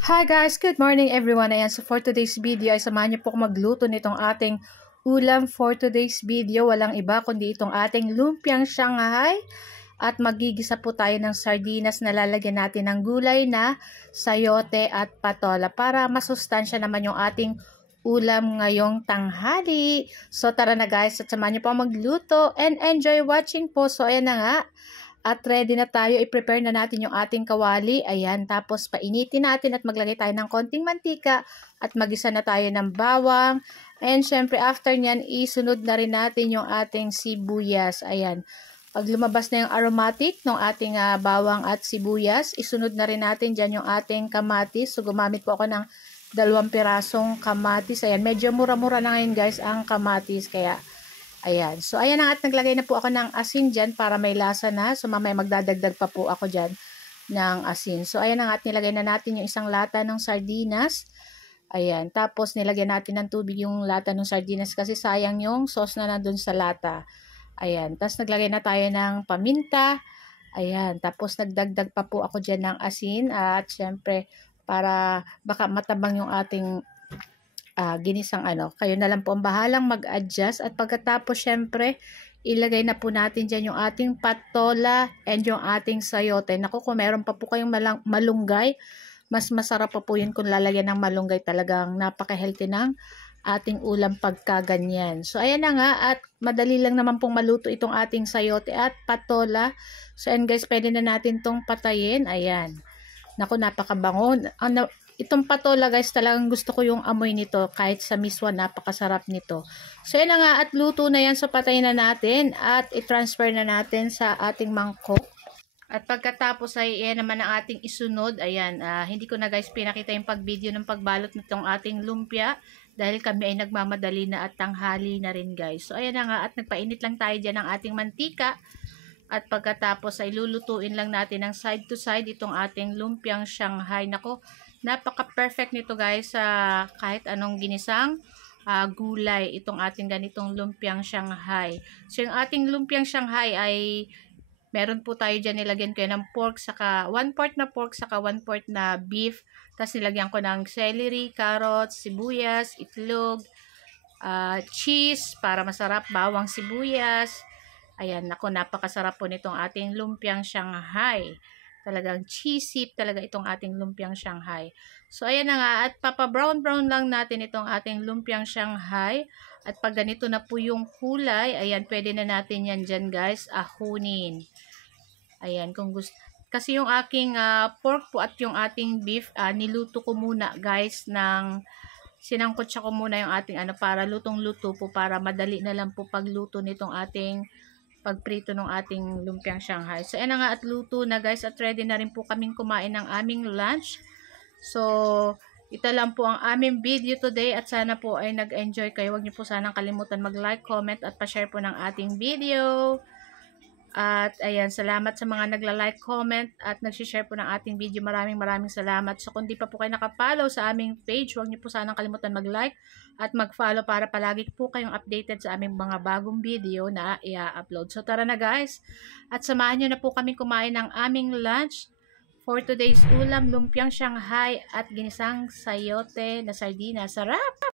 Hi guys! Good morning everyone! Ayan, so for today's video ay samahan niyo po kung magluto nitong ating ulam for today's video. Walang iba kundi itong ating lumpiang Shanghai. At magigisa po tayo ng sardinas na lalagyan natin ng gulay na sayote at patola para masustansya naman yung ating ulam ngayong tanghali. So tara na guys at samahan niyo po magluto and enjoy watching po. So ayan na nga. At ready na tayo, i-prepare na natin yung ating kawali. Ayan, tapos painitin natin at maglagay tayo ng konting mantika at magisa na tayo ng bawang. And syempre after nyan, isunod na rin natin yung ating sibuyas. Ayan, pag lumabas na yung aromatic ng ating bawang at sibuyas, isunod na rin natin dyan yung ating kamatis. So gumamit po ako ng 2 pirasong kamatis. Ayan, medyo mura-mura na ngayon guys ang kamatis, kaya ayan. So, ayan na at naglagay na po ako ng asin dyan para may lasa na. So, mamaya magdadagdag pa po ako dyan ng asin. So, ayan na at nilagay na natin yung isang lata ng sardinas. Ayan. Tapos, nilagyan natin ng tubig yung lata ng sardinas kasi sayang yung sauce na nandun sa lata. Ayan. Tapos, naglagay na tayo ng paminta. Ayan. Tapos, nagdagdag pa po ako dyan ng asin. At, syempre, para baka matabang yung ating ginisang kayo na lang po ang bahalang mag-adjust. At pagkatapos syempre ilagay na po natin dyan yung ating patola and yung ating sayote. Naku, kung meron pa po kayong malunggay, mas masarap pa po yun kung lalagyan ng malunggay. Talagang napaka-healthy ng ating ulam pagka ganyan. So ayan na nga at madali lang naman pong maluto itong ating sayote at patola. So and guys, pwede na natin tong patayin. Ayan. Naku, napakabango. Itong patola guys, talagang gusto ko yung amoy nito. Kahit sa miswa, napakasarap nito. So yan na nga at luto na yan. So patayin na natin at i-transfer na natin sa ating mangkok. At pagkatapos ay yan naman ang ating isunod. Ayan, hindi ko na guys pinakita yung pag-video ng pagbalot nitong ating lumpia. Dahil kami ay nagmamadali na at tanghali na rin guys. So ayan na nga at nagpainit lang tayo dyan ng ating mantika. At pagkatapos ay lulutuin lang natin ng side to side itong ating lumpiang Shanghai. Nako, napaka-perfect nito guys sa kahit anong ginisang gulay. Itong ating ganitong lumpiang Shanghai. So yung ating lumpiang Shanghai ay meron po tayo dyan, nilagyan ko ng pork, saka 1/4 na pork, saka 1/4 na beef. Tapos nilagyan ko ng celery, carrots, sibuyas, itlog, cheese para masarap, bawang sibuyas. Ayan, naku, napakasarap po nitong ating lumpiang Shanghai. Talagang cheesy talaga itong ating lumpiang Shanghai. So, ayan na nga. At papa-brown-brown lang natin itong ating lumpiang Shanghai. At pag ganito na po yung kulay, ayan, pwede na natin yan dyan guys, ahunin. Ayan, kung gusto. Kasi yung aking pork po at yung ating beef, niluto ko muna guys ng sinangkot siya ko muna yung ating para lutong-luto po para madali na lang po pagluto nitong ating pagprito ng ating lumpiang Shanghai. So, ayan na nga at luto na guys at ready na rin po kaming kumain ng aming lunch. So, ito lang po ang aming video today at sana po ay nag-enjoy kayo. Huwag niyo po sanang kalimutan mag-like, comment at pa-share po ng ating video. At ayan, salamat sa mga nagla-like, comment at nag-share po ng ating video. Maraming salamat. So kung di pa po kayo nakapollow sa aming page, huwag niyo po sanang kalimutan mag-like at mag-follow para palagi po kayong updated sa aming mga bagong video na i-upload. So tara na guys, at samahan niyo na po kami kumain ng aming lunch for today's ulam, lumpiang Shanghai at ginisang sayote na sardinas. Sarap!